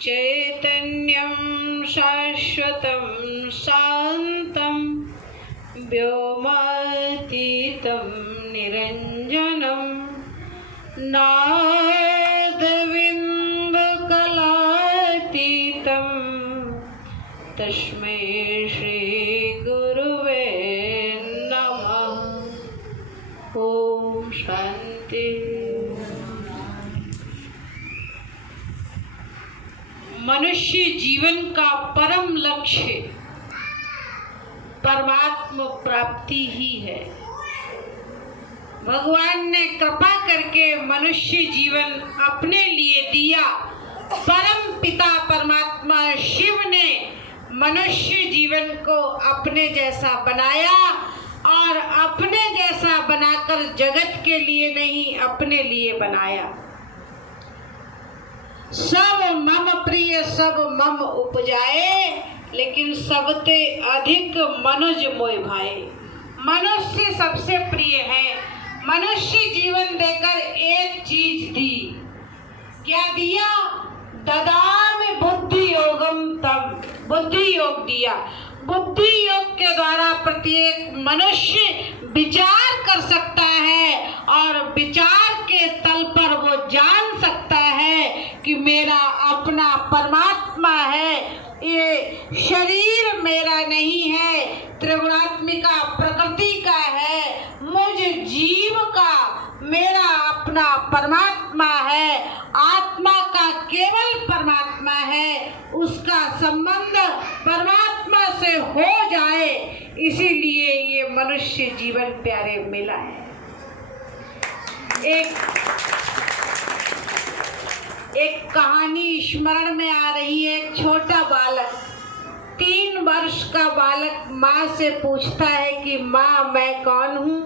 चैतन्यं शाश्वतं शान्तं व्योमातीतं निरञ्जनं नादबिन्दुकलातीतं तस्मै श्री गुरुवे नमः। ओम शांति। मनुष्य जीवन का परम लक्ष्य परमात्मा प्राप्ति ही है। भगवान ने कृपा करके मनुष्य जीवन अपने लिए दिया। परम पिता परमात्मा शिव ने मनुष्य जीवन को अपने जैसा बनाया और अपने जैसा बनाकर जगत के लिए नहीं अपने लिए बनाया। सब मम प्रिय सब मम उपजाए, लेकिन सबते अधिक मनुज मोय भाए। मनुष्य सबसे प्रिय है। मनुष्य जीवन देकर एक चीज दी। क्या दिया? ददामि बुद्धि योगम तम, बुद्धि योग दिया। बुद्धि योग के द्वारा प्रत्येक मनुष्य विचार कर सकता है और विचार के तल पर वो जान सकता है कि मेरा अपना परमात्मा है, ये शरीर मेरा नहीं है, त्रिगुणात्मिका प्रकृति का है, मुझ जीव का मेरा अपना परमात्मा है, आत्मा का केवल परमात्मा है। उसका संबंध परमात्मा से हो जाए, इसीलिए ये मनुष्य जीवन प्यारे मिला है। एक कहानी स्मरण में आ रही है। एक छोटा बालक, 3 वर्ष का बालक माँ से पूछता है कि माँ मैं कौन हूँ?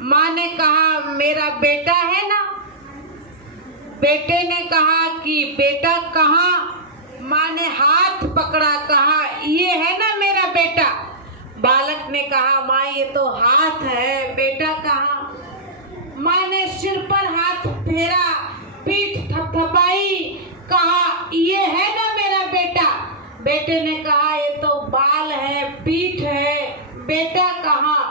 माँ ने कहा मेरा बेटा है ना। बेटे ने कहा कि बेटा कहाँ? माँ ने हाथ पकड़ा, कहा ये है ना मेरा बेटा। बालक ने कहा माँ ये तो हाथ है, बेटा कहाँ? माँ ने सिर पर हाथ फेरा, पीठ थपथपाई, कहा ये है ना मेरा बेटा। बेटे ने कहा ये तो बाल है, पीठ है, बेटा कहाँ?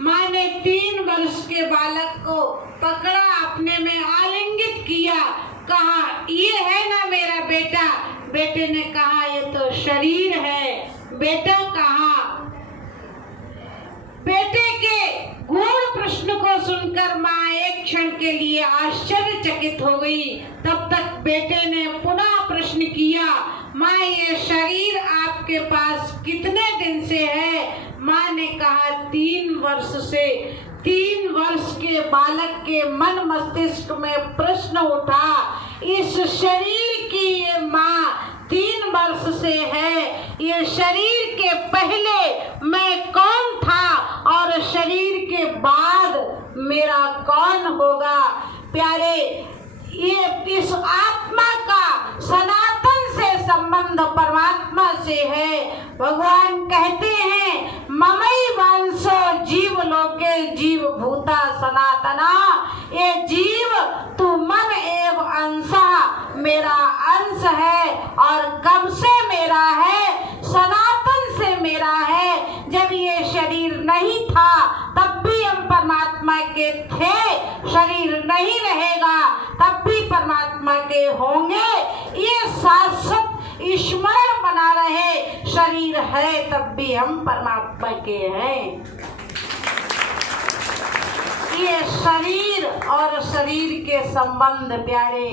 माँ ने 3 वर्ष के बालक को पकड़ा, अपने में आलिंगित किया, कहा ये है ना मेरा बेटा। बेटे ने कहा ये तो शरीर है, बेटा कहाँ? बेटे के गूढ़ प्रश्न को सुनकर माँ एक क्षण के लिए आश्चर्यचकित हो गई। तब तक बेटे ने पुनः प्रश्न किया, माँ ये शरीर आपके पास कितने दिन से है? माँ ने कहा 3 वर्ष से। 3 वर्ष के बालक के मन मस्तिष्क में प्रश्न उठा, इस शरीर की ये माँ 3 वर्ष से है, ये शरीर के पहले मैं कौन था और शरीर के बाद मेरा कौन होगा? प्यारे, ये इस आत्मा का सनातन से संबंध परमात्मा से है। भगवान कहते हैं ममई वंशो जीव लोके जीव भूता सनातना। ये जीव तू मन एव अंशा, मेरा अंश है और कब से मेरा है? सनातन से मेरा है। जब ये शरीर नहीं था तब भी हम परमात्मा के थे, शरीर नहीं रहेगा तब भी परमात्मा के होंगे। ये शाश्वत स्मरण बना रहे, शरीर है तब भी हम परमात्मा के हैं। ये शरीर और शरीर के संबंध प्यारे,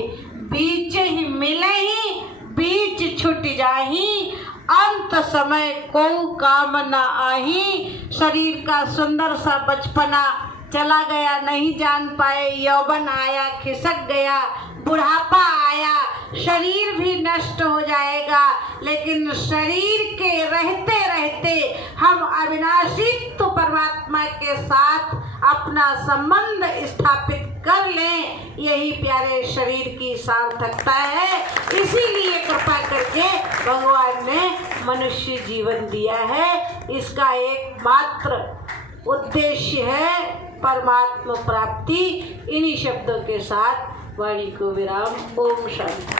बीच ही मिले ही बीच छूट जाही, अंत समय को काम न आही। शरीर का सुंदर सा बचपना चला गया, नहीं जान पाए, यौवन आया खिसक गया, बुढ़ापा आया, शरीर भी नष्ट हो जाएगा। लेकिन शरीर के रहते रहते हम अविनाशी तो परमात्मा के साथ अपना संबंध स्थापित कर लें, यही प्यारे शरीर की सार्थकता है। इसीलिए कृपा करके भगवान ने मनुष्य जीवन दिया है। इसका एकमात्र उद्देश्य है परमात्मा प्राप्ति। इन्हीं शब्दों के साथ वाणी को विराम। ओम शांति।